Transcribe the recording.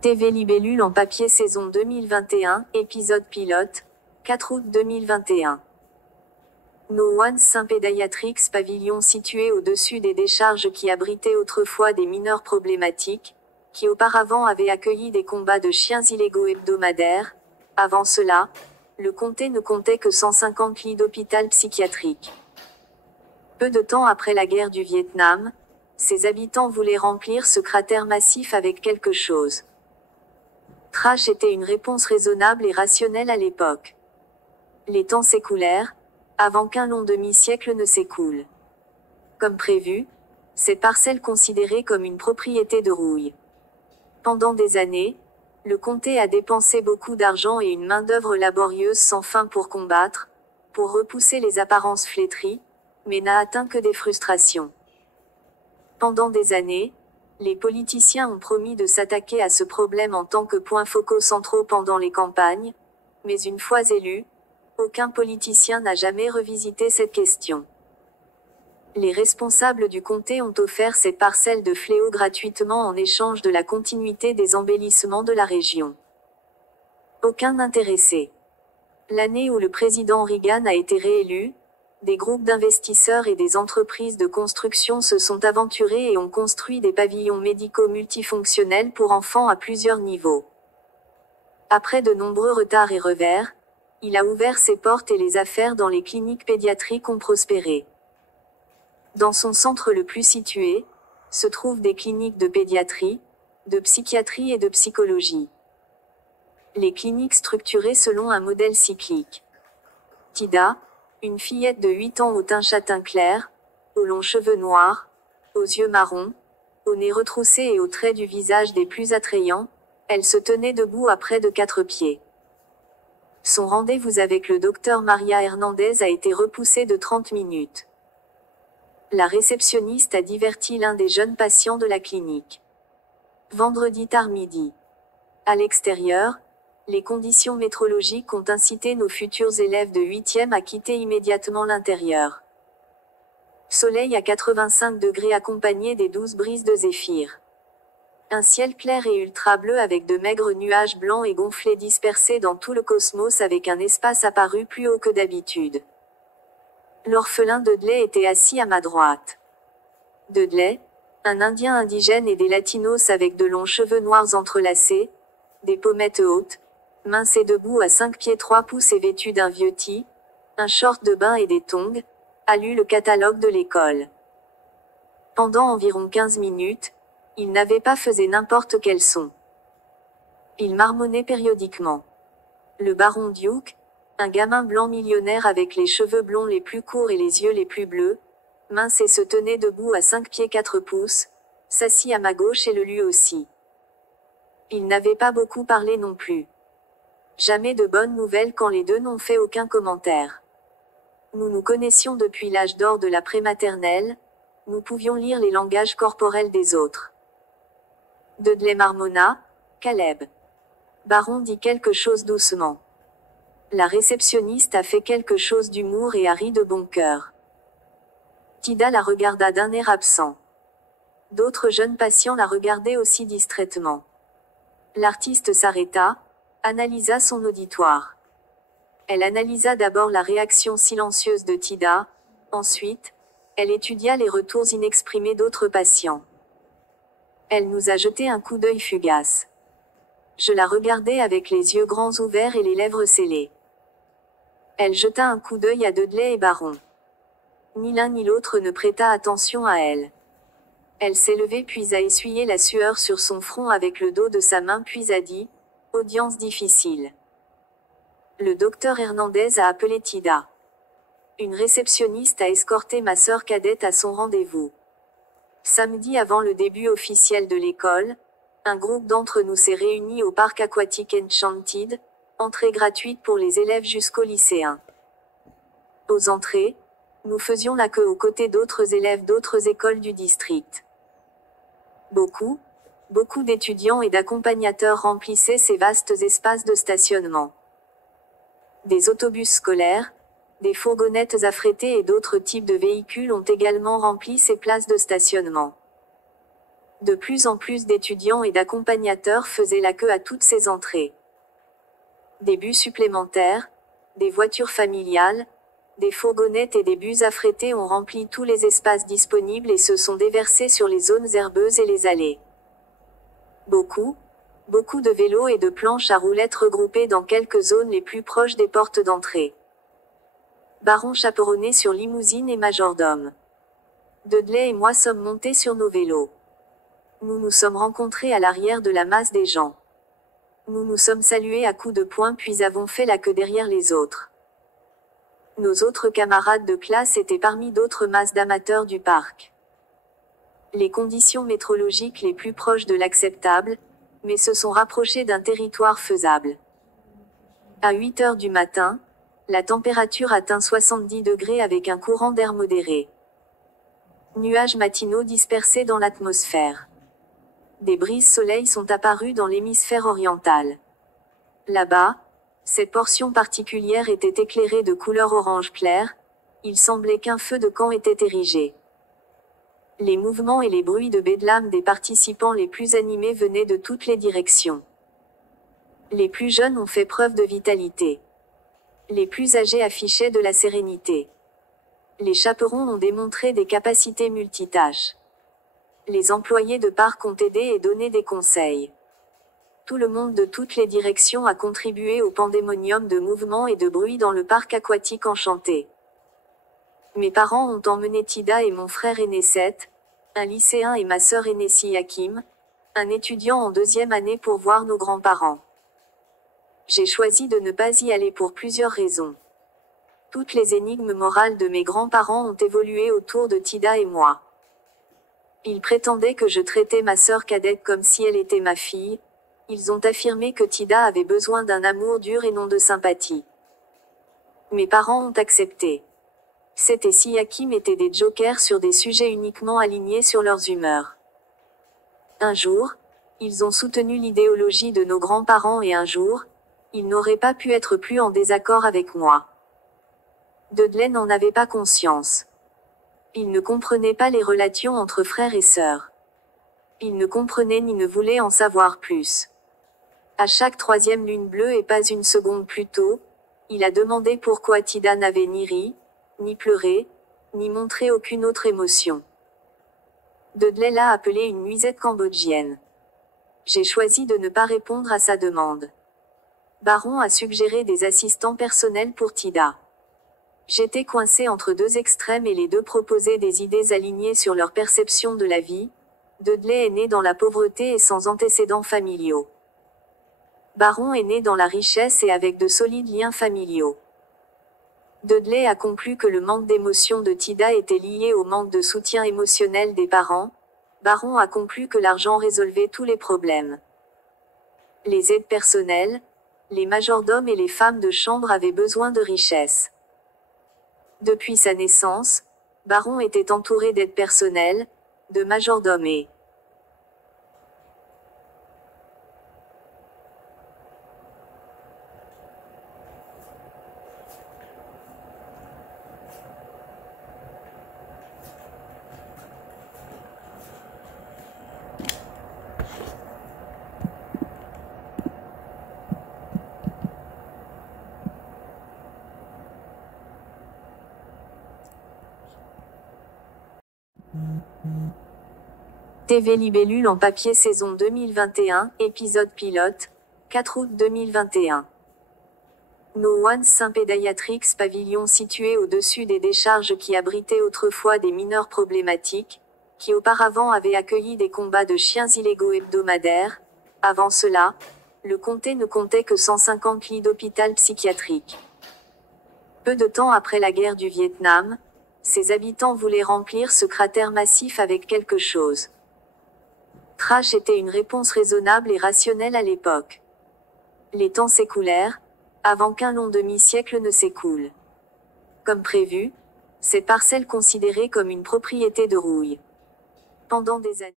TV Libellule en papier saison 2021, épisode pilote, 4 août 2021. No One Saint-Pédiatrix pavillon situé au-dessus des décharges qui abritaient autrefois des mineurs problématiques, qui auparavant avaient accueilli des combats de chiens illégaux hebdomadaires. Avant cela, le comté ne comptait que 150 lits d'hôpital psychiatrique. Peu de temps après la guerre du Vietnam, ses habitants voulaient remplir ce cratère massif avec quelque chose. Trash était une réponse raisonnable et rationnelle à l'époque. Les temps s'écoulèrent, avant qu'un long demi-siècle ne s'écoule. Comme prévu, cette parcelle considérée comme une propriété de rouille. Pendant des années, le comté a dépensé beaucoup d'argent et une main-d'œuvre laborieuse sans fin pour combattre, pour repousser les apparences flétries, mais n'a atteint que des frustrations. Pendant des années, les politiciens ont promis de s'attaquer à ce problème en tant que points focaux centraux pendant les campagnes, mais une fois élus, aucun politicien n'a jamais revisité cette question. Les responsables du comté ont offert cette parcelle de fléau gratuitement en échange de la continuité des embellissements de la région. Aucun intéressé. L'année où le président Reagan a été réélu, des groupes d'investisseurs et des entreprises de construction se sont aventurés et ont construit des pavillons médicaux multifonctionnels pour enfants à plusieurs niveaux. Après de nombreux retards et revers, il a ouvert ses portes et les affaires dans les cliniques pédiatriques ont prospéré. Dans son centre le plus situé, se trouvent des cliniques de pédiatrie, de psychiatrie et de psychologie. Les cliniques structurées selon un modèle cyclique. Tida, une fillette de 8 ans au teint châtain clair, aux longs cheveux noirs, aux yeux marrons, au nez retroussé et aux traits du visage des plus attrayants, elle se tenait debout à près de 4 pieds. Son rendez-vous avec le docteur Maria Hernandez a été repoussé de 30 minutes. La réceptionniste a diverti l'un des jeunes patients de la clinique. Vendredi tard midi. À l'extérieur, les conditions météorologiques ont incité nos futurs élèves de 8e à quitter immédiatement l'intérieur. Soleil à 85 degrés accompagné des douces brises de zéphyr. Un ciel clair et ultra bleu avec de maigres nuages blancs et gonflés dispersés dans tout le cosmos avec un espace apparu plus haut que d'habitude. L'orphelin Dudley était assis à ma droite. Dudley, un Indien indigène et des latinos avec de longs cheveux noirs entrelacés, des pommettes hautes, mince et debout à 5 pieds 3 pouces et vêtu d'un vieux tee, un short de bain et des tongs, a lu le catalogue de l'école. Pendant environ 15 minutes, il n'avait pas fait n'importe quel son. Il marmonnait périodiquement. Le baron Duke, un gamin blanc millionnaire avec les cheveux blonds les plus courts et les yeux les plus bleus, mince et se tenait debout à 5 pieds 4 pouces, s'assit à ma gauche et le lut aussi. Il n'avait pas beaucoup parlé non plus. Jamais de bonnes nouvelles quand les deux n'ont fait aucun commentaire. Nous nous connaissions depuis l'âge d'or de la prématernelle, nous pouvions lire les langages corporels des autres. Dudley marmonna, Caleb. Baron dit quelque chose doucement. La réceptionniste a fait quelque chose d'humour et a ri de bon cœur. Tida la regarda d'un air absent. D'autres jeunes patients la regardaient aussi distraitement. L'artiste s'arrêta, analysa son auditoire. Elle analysa d'abord la réaction silencieuse de Tida, ensuite, elle étudia les retours inexprimés d'autres patients. Elle nous a jeté un coup d'œil fugace. Je la regardais avec les yeux grands ouverts et les lèvres scellées. Elle jeta un coup d'œil à Dudley et Baron. Ni l'un ni l'autre ne prêta attention à elle. Elle s'est levée puis a essuyé la sueur sur son front avec le dos de sa main puis a dit, « Audience difficile. » Le docteur Hernandez a appelé Tida. Une réceptionniste a escorté ma sœur cadette à son rendez-vous. Samedi avant le début officiel de l'école, un groupe d'entre nous s'est réuni au parc aquatique Enchanted, entrée gratuite pour les élèves jusqu'aux lycéens. Aux entrées, nous faisions la queue aux côtés d'autres élèves d'autres écoles du district. Beaucoup d'étudiants et d'accompagnateurs remplissaient ces vastes espaces de stationnement. Des autobus scolaires, des fourgonnettes affrétées et d'autres types de véhicules ont également rempli ces places de stationnement. De plus en plus d'étudiants et d'accompagnateurs faisaient la queue à toutes ces entrées. Des bus supplémentaires, des voitures familiales, des fourgonnettes et des bus affrétés ont rempli tous les espaces disponibles et se sont déversés sur les zones herbeuses et les allées. Beaucoup de vélos et de planches à roulettes regroupés dans quelques zones les plus proches des portes d'entrée. Baron chaperonné sur limousine et majordome. Dudley et moi sommes montés sur nos vélos. Nous nous sommes rencontrés à l'arrière de la masse des gens. Nous nous sommes salués à coups de poing puis avons fait la queue derrière les autres. Nos autres camarades de classe étaient parmi d'autres masses d'amateurs du parc. Les conditions météorologiques les plus proches de l'acceptable, mais se sont rapprochées d'un territoire faisable. À 8 heures du matin, la température atteint 70 degrés avec un courant d'air modéré. Nuages matinaux dispersés dans l'atmosphère. Des brises soleil sont apparues dans l'hémisphère oriental. Là-bas, cette portion particulière était éclairée de couleur orange clair, il semblait qu'un feu de camp était érigé. Les mouvements et les bruits de bédlam des participants les plus animés venaient de toutes les directions. Les plus jeunes ont fait preuve de vitalité. Les plus âgés affichaient de la sérénité. Les chaperons ont démontré des capacités multitâches. Les employés de parc ont aidé et donné des conseils. Tout le monde de toutes les directions a contribué au pandémonium de mouvements et de bruit dans le parc aquatique enchanté. Mes parents ont emmené Tida et mon frère aîné Seth, un lycéen et ma sœur aînée Siakim, un étudiant en 2e année pour voir nos grands-parents. J'ai choisi de ne pas y aller pour plusieurs raisons. Toutes les énigmes morales de mes grands-parents ont évolué autour de Tida et moi. Ils prétendaient que je traitais ma sœur cadette comme si elle était ma fille. Ils ont affirmé que Tida avait besoin d'un amour dur et non de sympathie. Mes parents ont accepté. Seth et Siakim étaient des jokers sur des sujets uniquement alignés sur leurs humeurs. Un jour, ils ont soutenu l'idéologie de nos grands-parents et un jour, ils n'auraient pas pu être plus en désaccord avec moi. Dudley n'en avait pas conscience. Il ne comprenait pas les relations entre frères et sœurs. Il ne comprenait ni ne voulait en savoir plus. À chaque 3e lune bleue et pas une seconde plus tôt, il a demandé pourquoi Tida n'avait ni ri, ni pleuré, ni montré aucune autre émotion. Dudley l'a appelée une nuisette cambodgienne. J'ai choisi de ne pas répondre à sa demande. Baron a suggéré des assistants personnels pour Tida. J'étais coincé entre deux extrêmes et les deux proposaient des idées alignées sur leur perception de la vie. Dudley est né dans la pauvreté et sans antécédents familiaux. Baron est né dans la richesse et avec de solides liens familiaux. Dudley a conclu que le manque d'émotion de Tida était lié au manque de soutien émotionnel des parents. Baron a conclu que l'argent résolvait tous les problèmes. Les aides personnelles, les majordomes et les femmes de chambre avaient besoin de richesse. Depuis sa naissance, Baron était entouré d'aides personnelles, de majordomes et TV Libellule en papier saison 2021, épisode pilote, 4 août 2021. No One Saint-Pédiatrix pavillon situé au-dessus des décharges qui abritaient autrefois des mineurs problématiques, qui auparavant avaient accueilli des combats de chiens illégaux hebdomadaires. Avant cela, le comté ne comptait que 150 lits d'hôpital psychiatrique. Peu de temps après la guerre du Vietnam, ses habitants voulaient remplir ce cratère massif avec quelque chose. Trash était une réponse raisonnable et rationnelle à l'époque. Les temps s'écoulèrent, avant qu'un long demi-siècle ne s'écoule. Comme prévu, cette parcelle considérée comme une propriété de rouille. Pendant des années.